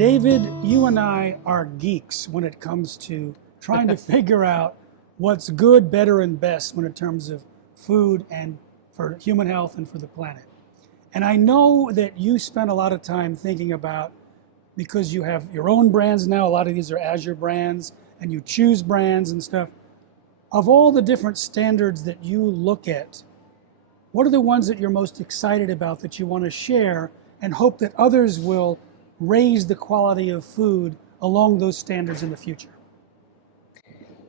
David, you and I are geeks when it comes to trying to figure out what's good, better, and best when in terms of food and for human health and for the planet. And I know that you spend a lot of time thinking about, because you have your own brands now, a lot of these are Azure brands, and you choose brands and stuff. Of all the different standards that you look at, what are the ones that you're most excited about that you want to share and hope that others will raise the quality of food along those standards in the future?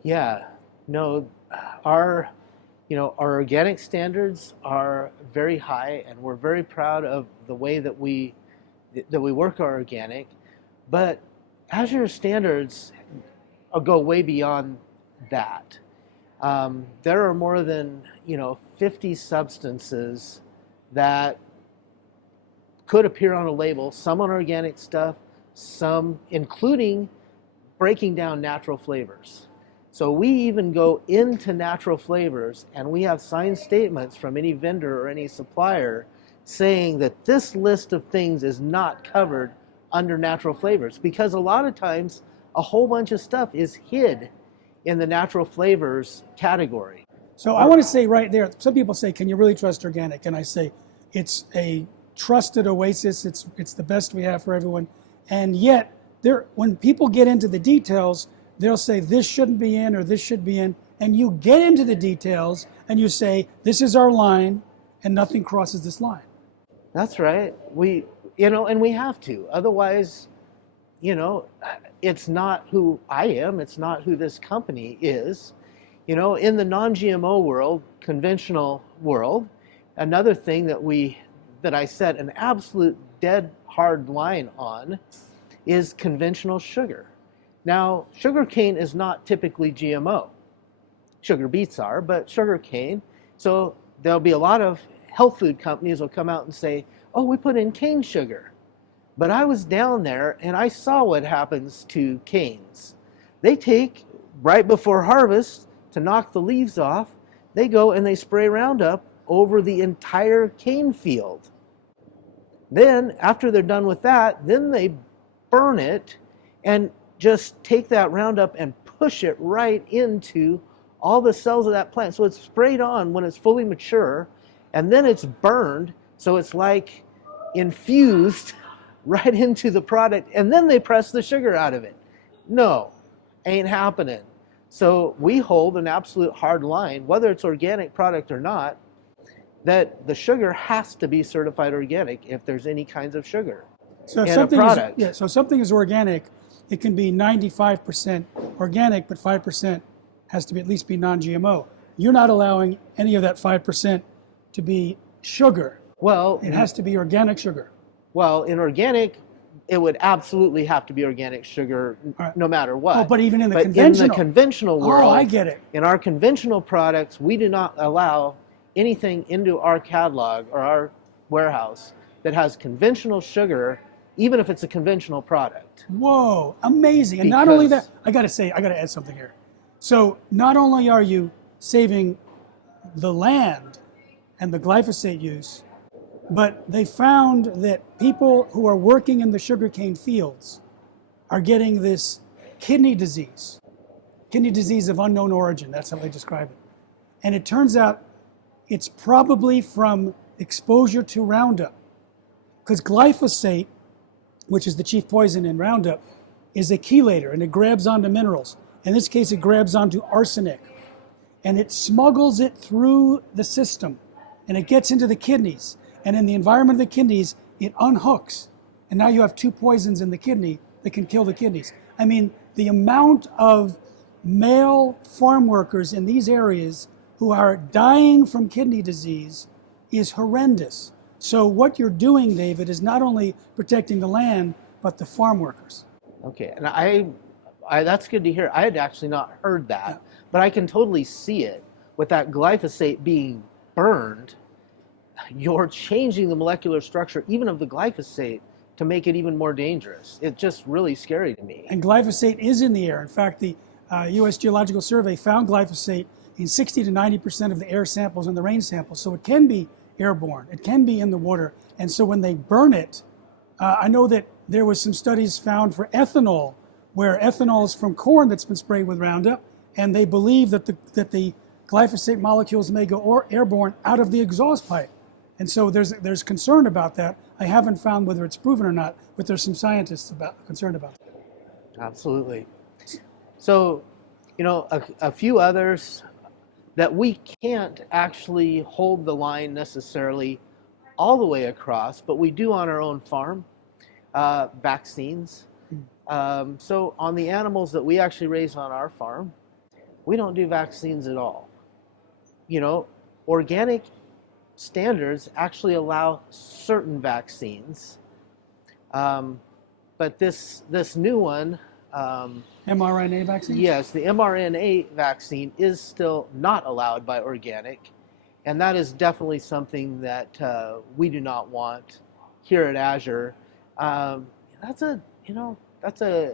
Yeah, no, our organic standards are very high, and we're very proud of the way that we work our organic. But Azure Standards go way beyond that. There are more than 50 substances that could appear on a label, some on organic stuff, some including breaking down natural flavors. So we even go into natural flavors, and we have signed statements from any vendor or any supplier saying that this list of things is not covered under natural flavors, because a lot of times a whole bunch of stuff is hid in the natural flavors category. So I want to say right there, some people say, can you really trust organic? And I say, it's a trusted oasis. It's the best we have for everyone. And yet, when people get into the details, they'll say this shouldn't be in or this should be in. And you get into the details and you say, this is our line and nothing crosses this line. That's right. And we have to. Otherwise, it's not who I am. It's not who this company is. In the non-GMO world, conventional world, another thing that I set an absolute dead hard line on is conventional sugar. Now, sugar cane is not typically GMO. Sugar beets are, but sugar cane. So there'll be a lot of health food companies will come out and say, oh, we put in cane sugar. But I was down there and I saw what happens to canes. They take, right before harvest, to knock the leaves off, they go and they spray Roundup over the entire cane field. Then, after they're done with that, then they burn it and just take that Roundup and push it right into all the cells of that plant. So it's sprayed on when it's fully mature, and then it's burned, so it's like infused right into the product, and then they press the sugar out of it. No, ain't happening. So we hold an absolute hard line, whether it's organic product or not, that the sugar has to be certified organic if there's any kinds of sugar so in a product. So something is organic, it can be 95% organic, but 5% has to be at least be non-GMO. You're not allowing any of that 5% to be sugar. Well, it has to be organic sugar. Well, in organic, it would absolutely have to be organic sugar, right, no matter what. Oh, but even in the conventional world, oh, I get it. In our conventional products, we do not allow anything into our catalog or our warehouse that has conventional sugar, even if it's a conventional product. Whoa, amazing. And not only that, I got to add something here. So not only are you saving the land and the glyphosate use, but they found that people who are working in the sugarcane fields are getting this kidney disease of unknown origin. That's how they describe it. And it turns out it's probably from exposure to Roundup, because glyphosate, which is the chief poison in Roundup, is a chelator, and it grabs onto minerals. In this case, it grabs onto arsenic, and it smuggles it through the system, and it gets into the kidneys. And in the environment of the kidneys, it unhooks. And now you have two poisons in the kidney that can kill the kidneys. I mean, the amount of male farm workers in these areas who are dying from kidney disease is horrendous. So what you're doing, David, is not only protecting the land, but the farm workers. Okay, and I that's good to hear. I had actually not heard that, but I can totally see it. With that glyphosate being burned, you're changing the molecular structure even of the glyphosate to make it even more dangerous. It's just really scary to me. And glyphosate is in the air. In fact, the U.S. Geological Survey found glyphosate in 60 to 90% of the air samples and the rain samples. So it can be airborne. It can be in the water. And so when they burn it, I know that there was some studies found for ethanol, where ethanol is from corn that's been sprayed with Roundup, and they believe that the glyphosate molecules may go airborne out of the exhaust pipe. And so there's concern about that. I haven't found whether it's proven or not, but there's some scientists concerned about that. Absolutely. So, you know, a few others that we can't actually hold the line necessarily all the way across, but we do on our own farm. Vaccines. So on the animals that we actually raise on our farm, we don't do vaccines at all. You know, organic standards actually allow certain vaccines, but this new one, mRNA vaccine? yes, the mRNA vaccine is still not allowed by organic, and that is definitely something that we do not want here at Azure. That's a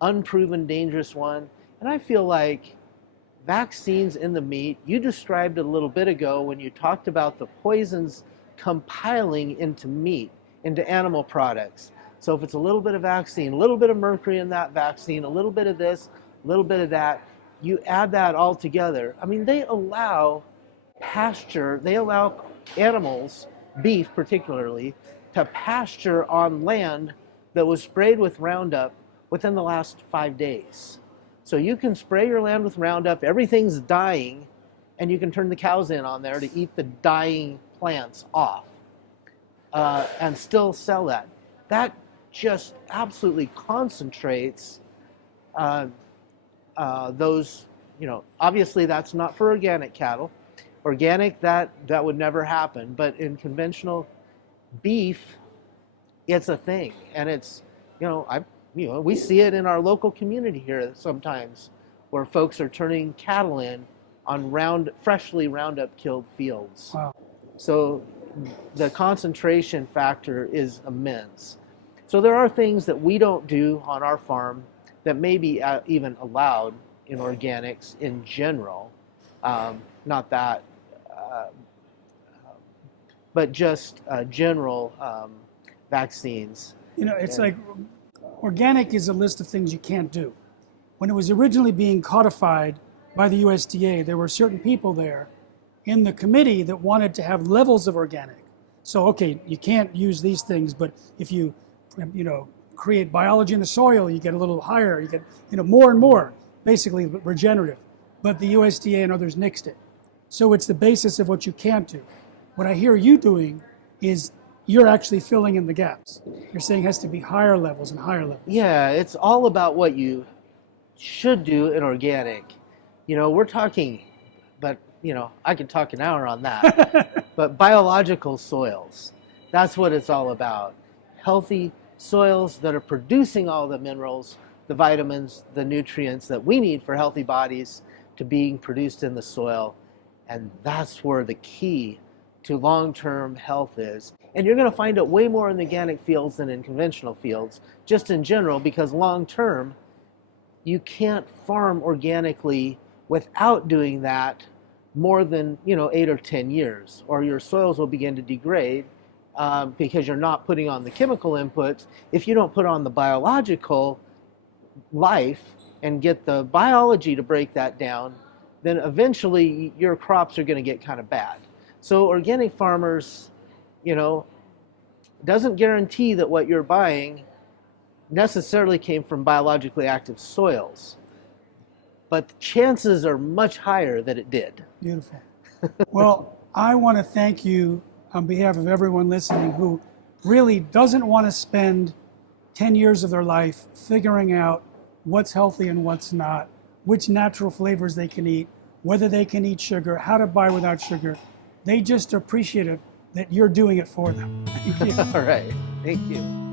unproven dangerous one, and I feel like vaccines in the meat, you described it a little bit ago when you talked about the poisons compiling into meat, into animal products. So if it's a little bit of vaccine, a little bit of mercury in that vaccine, a little bit of this, a little bit of that, you add that all together. I mean, they allow pasture, they allow animals, beef particularly, to pasture on land that was sprayed with Roundup within the last 5 days. So you can spray your land with Roundup, everything's dying, and you can turn the cows in on there to eat the dying plants off and still sell that. That just absolutely concentrates those, you know, obviously that's not for organic cattle. Organic, that would never happen, but in conventional beef, it's a thing, and it's, you know, we see it in our local community here sometimes, where folks are turning cattle in on freshly Roundup killed fields. Wow. So the concentration factor is immense. So there are things that we don't do on our farm that may be even allowed in organics in general, not that, but just general vaccines. You know, it's like organic is a list of things you can't do. When it was originally being codified by the USDA, there were certain people there in the committee that wanted to have levels of organic. So, okay, you can't use these things, but if you create biology in the soil, you get a little higher, you get, more and more, basically regenerative. But the USDA and others nixed it. So it's the basis of what you can't do. What I hear you doing is you're actually filling in the gaps. You're saying it has to be higher levels and higher levels. Yeah, it's all about what you should do in organic. We're talking, but I could talk an hour on that. But biological soils, that's what it's all about. Healthy soils that are producing all the minerals, the vitamins, the nutrients that we need for healthy bodies to being produced in the soil. And that's where the key to long-term health is. And you're going to find it way more in the organic fields than in conventional fields, just in general, because long-term, you can't farm organically without doing that more than 8 or 10 years, or your soils will begin to degrade because you're not putting on the chemical inputs. If you don't put on the biological life and get the biology to break that down, then eventually your crops are going to get kind of bad. So organic farmers, doesn't guarantee that what you're buying necessarily came from biologically active soils, but the chances are much higher that it did. Beautiful. Well, I want to thank you on behalf of everyone listening who really doesn't want to spend 10 years of their life figuring out what's healthy and what's not, which natural flavors they can eat, whether they can eat sugar, how to buy without sugar. They just appreciate it that you're doing it for them. Thank you. All right. Thank you.